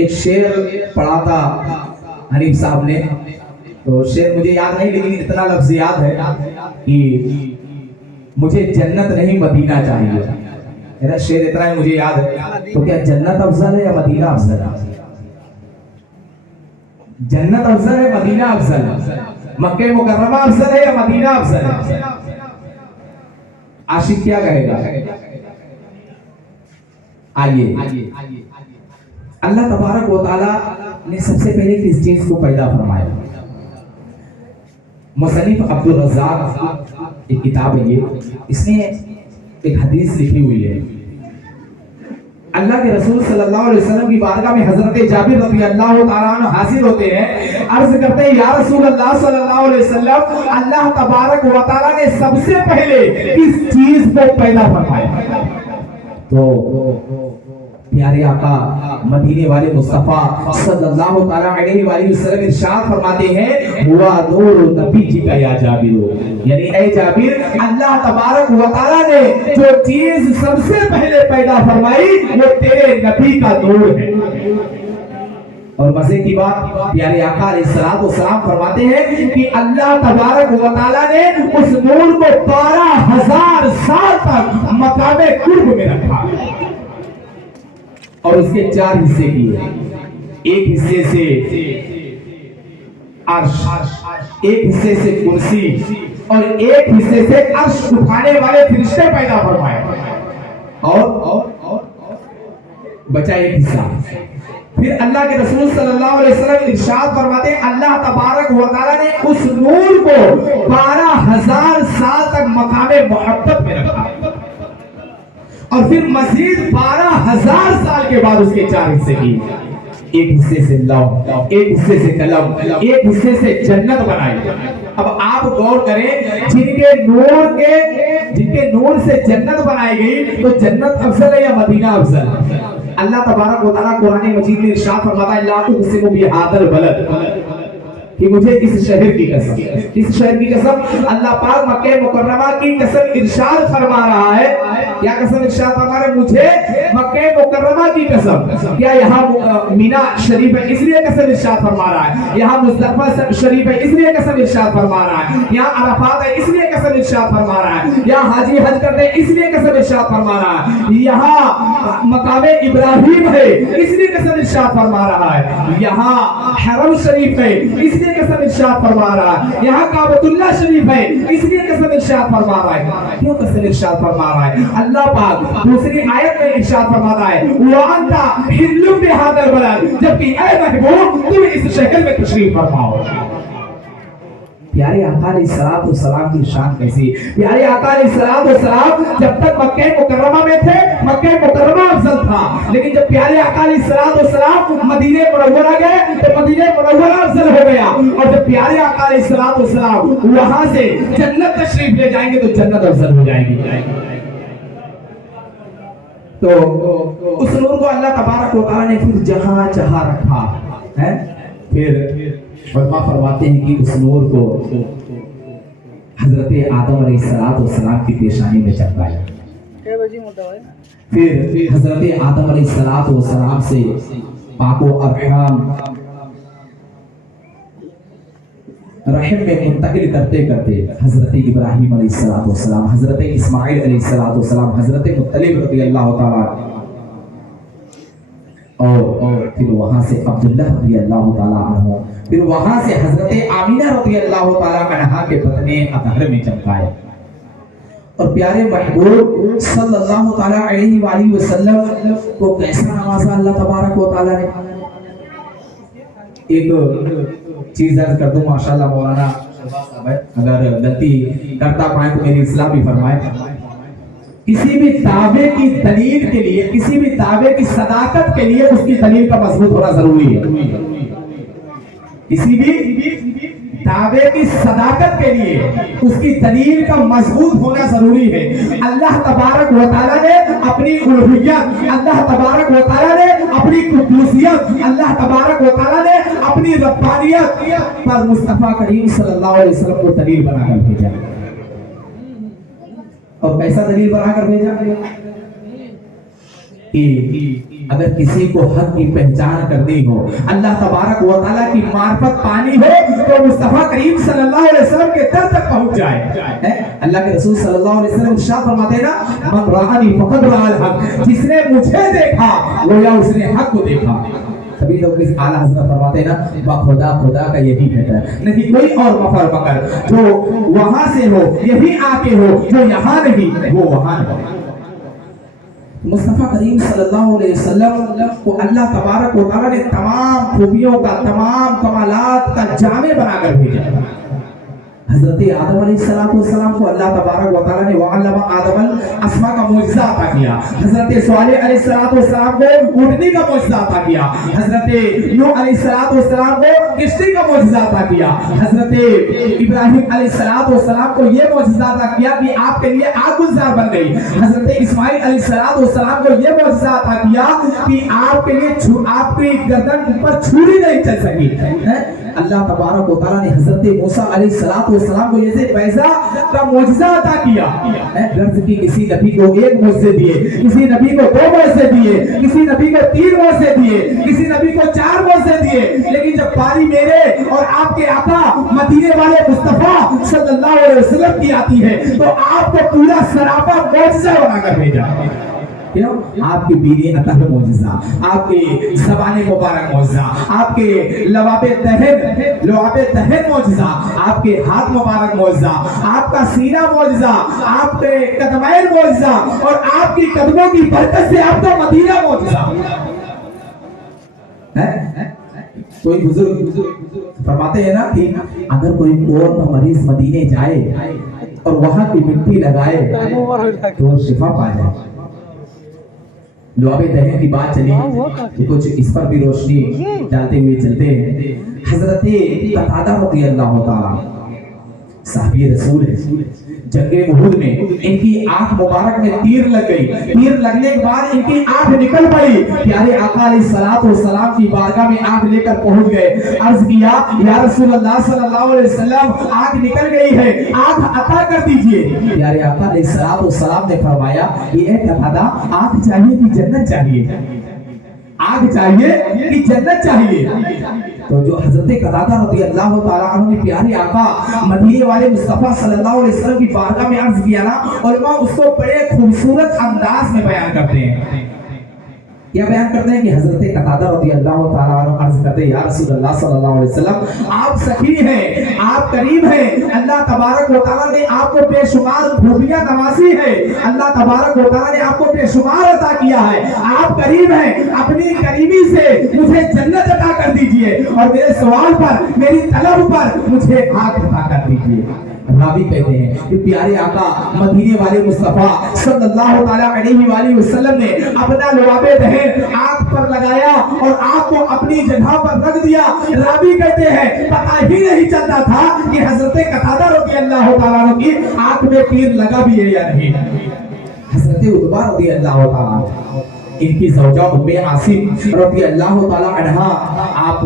ایک شعر پڑھا تھا حنیف صاحب نے، تو شعر مجھے یاد نہیں لیکن اتنا لفظ یاد ہے کہ مجھے جنت نہیں مدینہ چاہیے. میرا شعر اتنا ہے مجھے یاد ہے. تو کیا جنت افضل ہے یا مدینہ افضل ہے؟ جنت افضل ہے مدینہ افضل ہے؟ مکہ مکرمہ افضل ہے یا مدینہ افضل ہے؟ عاشق کیا کہے گا؟ آئیے، اللہ تبارک و تعالیٰ نے سب سے پہلے کس چیز کو پیدا فرمایا؟ مصنف عبدالرزاق ایک کتاب ہے یہ، اس نے ایک حدیث لکھی ہوئی ہے. اللہ کے رسول صلی اللہ علیہ وسلم کی بارگاہ میں حضرت جابر رضی اللہ تعالیٰ عنہ حاضر ہوتے ہیں، عرض کرتے ہیں یا رسول اللہ صلی اللہ علیہ وسلم، اللہ تبارک و تعالیٰ نے سب سے پہلے کس چیز کو پیدا فرمایا؟ تو پیارے آقا مدینے والے مصطفیٰ صلی اللہ تعالیٰ علیہ وآلہ وسلم ارشاد فرماتے ہیں ہوا نور نبی جی کا یا جابر، یعنی اے جابر، اللہ تبارک و تعالیٰ نے جو چیز سب سے پہلے پیدا فرمائی وہ تیرے نبی کا نور ہے. اور مزے کی بات، پیارے آقا علیہ السلام فرماتے ہیں کہ اللہ تبارک و تعالیٰ نے اس نور کو 12,000 سال تک مقام قرب میں رکھا اور اس کے 4 حصے کیے. ایک حصے سے عرش، ایک حصے سے کرسی اور ایک حصے سے عرش اٹھانے والے فرشتے پیدا فرمائے، اور بچا ایک حصہ. پھر اللہ کے رسول صلی اللہ علیہ وسلم ارشاد فرماتے ہیں اللہ تبارک و تعالیٰ نے اس نور کو 12,000 سال تک مقام محبت میں رکھا اور پھر مزید 12,000 سال کے بعد اس کے 4 حصے کی. ایک حصے سے لوح، ایک حصے سے قلم، ایک حصے سے جنت بنائی. اب آپ غور کریں، جن کے نور سے جنت بنائی گئی، تو جنت افضل ہے یا مدینہ افضل؟ اللہ تبارک و تعالیٰ قرآن مجید میں ارشاد فرماتا ہے لا اقسم بہذا البلد، کہ مجھے اس شہر کی قسم، اس شہر کی قسم. اللہ پاک مکہ مکرمہ کی قسم ارشاد فرما رہا ہے. کیا قسم ارشاد فرما رہا ہے؟ مجھے مکہ مکرمہ کی قسم. کیا یہاں مینا شریف ہے اس لیے قسم ارشاد فرما رہا ہے؟ یہاں مزدلفہ شریف ہے اس لیے قسم ارشاد فرما رہا ہے؟ یہاں عرفات ہے اس لیے قسم ارشاد فرما رہا ہے؟ یہاں حاجی حج کرتے ہیں اس لیے قسم ارشاد فرما رہا ہے؟ یہاں مقام ابراہیم ہے اس لیے قسم ارشاد فرما رہا ہے؟ یہاں حرم شریف ہے اس لیے قسم ارشاد فرما رہا ہے؟ یہاں کعبۃ اللہ شریف ہے اس لیے قسم ارشاد فرما رہا ہے؟ کیوں قسم ارشاد فرما رہا ہے؟ اللہ پاک دوسری آیت میں ارشاد فرماتا ہے وَأَنْتَ حِلٌّ بِهَذَا الْبَلَدِ، جبکہ اے محبوب تم اس شہر میں تشریف فرماؤ. پیارے آقا علیہ السلام کی شان کیسی؟ پیارے آقا علیہ السلام جب تک مکہ مکرمہ میں تھے مکہ مکرمہ افضل تھا، لیکن جب پیارے آقا علیہ السلام مدینہ منورہ گئے تو مدینہ منورہ افضل ہو گیا، اور جب پیارے آقا علیہ السلام وہاں سے جنت تشریف لے جائیں گے تو جنت افضل ہو جائے گی. تو اس نور کو اللہ تبارک و تعالیٰ نے پھر جہاں جہاں رکھا ہے. پھر علماء فرماتے ہیں کہ اس نور کو حضرت آدم علیہ السلام کی پیشانی میں چمکایا. پھر حضرت آدم علیہ السلام سے پاک و ارحام رحم میں منتقل کرتے کرتے حضرت ابراہیم علیہ السلام، حضرت اسماعیل علیہ السلام، حضرت مطلب رضی اللہ تعالیٰ، اور پھر وہاں سے عبداللہ رضی اللہ تعالیٰ عنہ، پھر وہاں سے حضرت آمینہ رضی اللہ تعالیٰ عنہا کے بدن اطہر میں چمکائے. اور پیارے محبوب صلی اللہ تعالیٰ علیہ وآلہ وسلم کو کیسا نوازا اللہ تبارک و تعالیٰ نے. ایک چیز عرض کر دوں، ماشاءاللہ مولانا اگر غلطی کرتا پائیں تو میری اصلاح بھی فرمائے. کسی بھی دعوے کی دلیل کے لیے، کسی بھی دعوے کی صداقت کے لیے اس کی دلیل کا مضبوط ہونا ضروری ہے. کسی بھی دعوے کی صداقت کے لیے اس کی دلیل کا مضبوط ہونا ضروری ہے. اللہ تبارک و تعالیٰ نے اپنی الوہیت، اللہ تبارک و تعالیٰ نے اپنی قدوسیت، اللہ تبارک و تعالیٰ نے اپنی ربانیت پر مصطفیٰ کریم صلی اللہ علیہ وسلم کو دلیل بنا کر بھیجا. اور کیسا دلیل بنا کر بھیجا؟ اگر کسی کو حق کی پہچان کرنی ہو، اللہ تبارک و تعالیٰ کی معرفت پانی ہو، تو مصطفیٰ کریم صلی اللہ علیہ وسلم کے در تک پہنچ جائے۔ اللہ کے رسول صلی اللہ علیہ وسلم ارشاد فرماتے ہیں نا، من رآنی فقد رأى الحق، جس نے مجھے دیکھا گویا اس نے حق کو دیکھا۔ کبھی تو کسی اعلیٰ حضرت فرماتے ہیں نا، با خدا کا یہی کہتا ہے، نہیں کوئی اور مفر مگر جو وہاں سے ہو یہی آکے ہو، جو یہاں نہیں وہ وہاں نہیں۔ مصطفیٰ کریم صلی اللہ علیہ وسلم کو اللہ تبارک و تعالیٰ نے تمام خوبیوں کا، تمام کمالات کا جامع بنا کر بھیجا۔ حضرت آدم علیہ السلام کو اللہ تبارک و تعالیٰ نے وعلم آدم الاسماء کا معجزہ عطا کیا۔ حضرت صالح علیہ السلام کو اٹھنے کا معجزہ عطا کیا۔ حضرت نوح علیہ السلام کو کشتی کا معجزہ عطا کیا۔ حضرت ابراہیم علیہ السلام کو یہ معجزہ عطا کیا کہ آپ کے لیے آگ گلزار بن گئی۔ حضرت اسماعیل علیہ السلام کو یہ معجزہ عطا کیا کہ آپ کے لیے آپ کی گردن پر چھری نہیں چل سکی۔ اللہ تبارک و تعالیٰ نے حضرت موسیٰ علیہ السلام کو یہ بیضا کا معجزہ عطا کیا۔ غرض کی کسی نبی کو ایک معجزے دیے، کسی نبی کو 2 معجزے دیے، کسی نبی کو 3 معجزے دیے، کسی نبی کو 4 معجزے دیے، لیکن جب باری میرے اور آپ کے آقا مدینے والے مصطفیٰ صلی اللہ علیہ وسلم کی آتی ہے تو آپ کو پورا سراپا معجزہ بنا کر بھیجا۔ کیوں؟ آپ کی بیوی عطا معجزہ، آپ کے زبان مبارک معجزہ، آپ کے لواب دہن معجزہ، آپ کے ہاتھ مبارک معجزہ، آپ کا سینہ معجزہ، آپ کے قدمین معجزہ، اور آپ کی قدموں کی برکت سے آپ کا مدینہ معجزہ۔ کوئی بزرگ فرماتے ہیں نا کہ اگر کوئی اور مریض مدینے جائے اور وہاں کی مٹی لگائے تو شفا پا جائے۔ لعاب دہن کی بات چلی کہ کچھ اس پر بھی روشنی ڈالتے ہوئے چلتے ہیں۔ حضرت قتادہ رضی اللہ تعالیٰ صحابی رسول ہے، جنگ احد میں ان کی آنکھ مبارک میں تیر لگ گئی، تیر لگنے کے بعد ان کی آنکھ نکل پڑی۔ پیارے آقا علیہ السلام کی بارگاہ میں آنکھ لے کر پہنچ گئے، عرض کیا یا رسول اللہ صلی اللہ علیہ وسلم آنکھ نکل گئی ہے، آنکھ عطا کر دیجئے۔ پیارے آقا علیہ السلام نے فرمایا یہ قتادہ آنکھ چاہیے کہ جنت چاہیے؟ آنکھ چاہیے کہ جنت چاہیے؟ تو جو حضرت قتادہ رضی اللہ تعالیٰ عنہ نے پیارے آقا مدینے والے مصطفیٰ صلی اللہ علیہ وسلم کی بارگاہ میں عرض کیا نا، علماء اس کو بڑے خوبصورت انداز میں بیان کرتے ہیں۔ کیا بیان کرتے ہیں کہ حضرت قتادہ رضی اللہ تعالیٰ عنہ عرض کرتے ہیں یا رسول اللہ صلی اللہ علیہ وسلم آپ سخی ہیں، آپ قریب ہیں، اللہ تبارک و تعالیٰ نے آپ کو بے شمار خوبیاں نوازی ہے، اللہ تبارک و تعالیٰ نے آپ کو بے شمار عطا کیا ہے، آپ قریب ہیں، اپنی قریبی سے مجھے جنت عطا کر دیجئے اور میرے سوال پر، میری طلب پر مجھے آگ عطا کر دیجئے۔ راوی کہتے ہیں کہ پیارے آقا مدینے والے مصطفیٰ صلی اللہ علیہ وآلہ وسلم نے اپنا لعاب دہن آنکھ پر لگایا اور آنکھ کو اپنی جگہ پر رکھ دیا۔ راوی کہتے ہیں پتہ ہی نہیں چلتا تھا کہ حضرت قتادہ رضی اللہ تعالیٰ عنہ کی آنکھ میں تیر لگا بھی ہے یا نہیں۔ حضرت عتبہ رضی اللہ تعالیٰ عنہ، ان کی زوجہ ام عاصم رضی اللہ تعالیٰ عنہا، آپ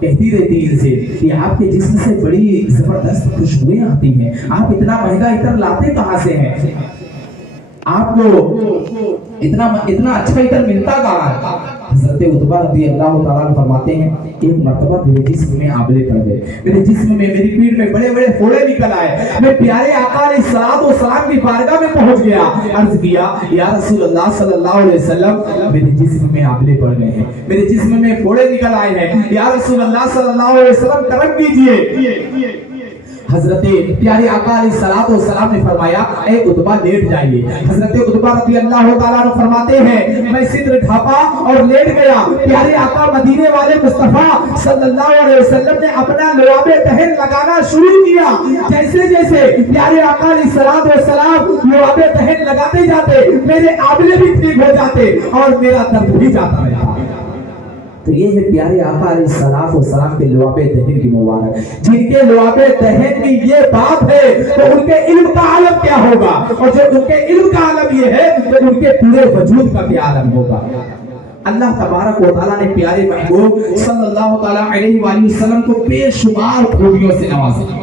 کہتی رہتی ان سے کہ آپ کے جسم سے بڑی زبردست خوشبوئیں آتی ہیں، آپ اتنا مہنگا عطر لاتے کہاں سے ہیں؟ آپ کو اتنا اچھا عطر ملتا کہاں ہے؟ حضرت عتبہ رضی اللہ تعالیٰ عنہ فرماتے ہیں ایک مرتبہ میرے جسم میں آبلے پڑ گئے، میرے جسم میں، میری پیٹھ میں بڑے بڑے پھوڑے نکل آئے، میں پیارے آقا علیہ السلام کی بارگاہ میں پہنچ گیا، عرض کیا یا رسول اللہ صلی اللہ علیہ وسلم میرے جسم میں آبلے پڑ گئے ہیں، میرے جسم میں پھوڑے نکل آئے ہیں، یا رسول اللہ صلی اللہ علیہ وسلم کرم کیجئے۔ حضرت پیارے آقا علیہ السلام نے فرمایا اے عتبہ لیٹ جائیے۔ حضرت عتبہ رضی اللہ تعالیٰ عنہ فرماتے ہیں میں صدر ڈھانپا اور لیٹ گیا۔ پیارے آقا مدینے والے مصطفیٰ صلی اللہ علیہ وسلم نے اپنا لعاب دہن لگانا شروع کیا۔ جیسے جیسے پیارے آقا علیہ السلام لعاب دہن لگاتے جاتے میرے آبلے بھی ٹھیک ہو جاتے اور میرا درد بھی جاتا رہتا۔ تو یہ ہے پیارے آقا علیہ السلام کے لعاب دہن کی مبارک، جن کے لعاب دہن کی یہ بات ہے تو ان کے علم کا عالم کیا ہوگا، اور جو ان کے علم کا عالم یہ ہے تو ان کے پورے وجود کا کیا عالم ہوگا۔ اللہ تبارک و تعالیٰ نے پیارے محبوب صلی اللہ علیہ وآلہ وسلم کو بے شمار خوبیوں سے نوازا۔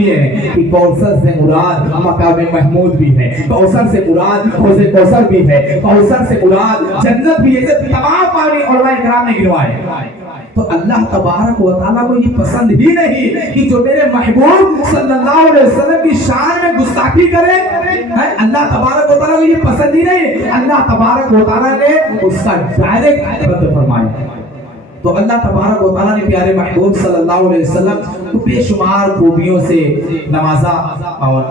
کیے ہیں کہ کوثر سے مراد مقام محمود بھی ہے، کوثر سے مراد حوض کوثر بھی ہے، کوثر سے مراد جنت بھی ہے۔ تمام معنی علماء کرام نے گنوائے۔ تو اللہ تبارک و تعالیٰ کو یہ پسند ہی نہیں کہ جو میرے محبوب صلی اللہ علیہ وسلم کی شان میں گستاخی کرے، اللہ تبارک و تعالیٰ کو یہ پسند ہی نہیں۔ اللہ تبارک و تعالیٰ نے اس کا ڈائریکٹ رد فرمایا۔ تو اللہ تبارک و تعالیٰ نے پیارے محبوب صلی اللہ علیہ وسلم کو بے شمار خوبیوں سے نوازا اور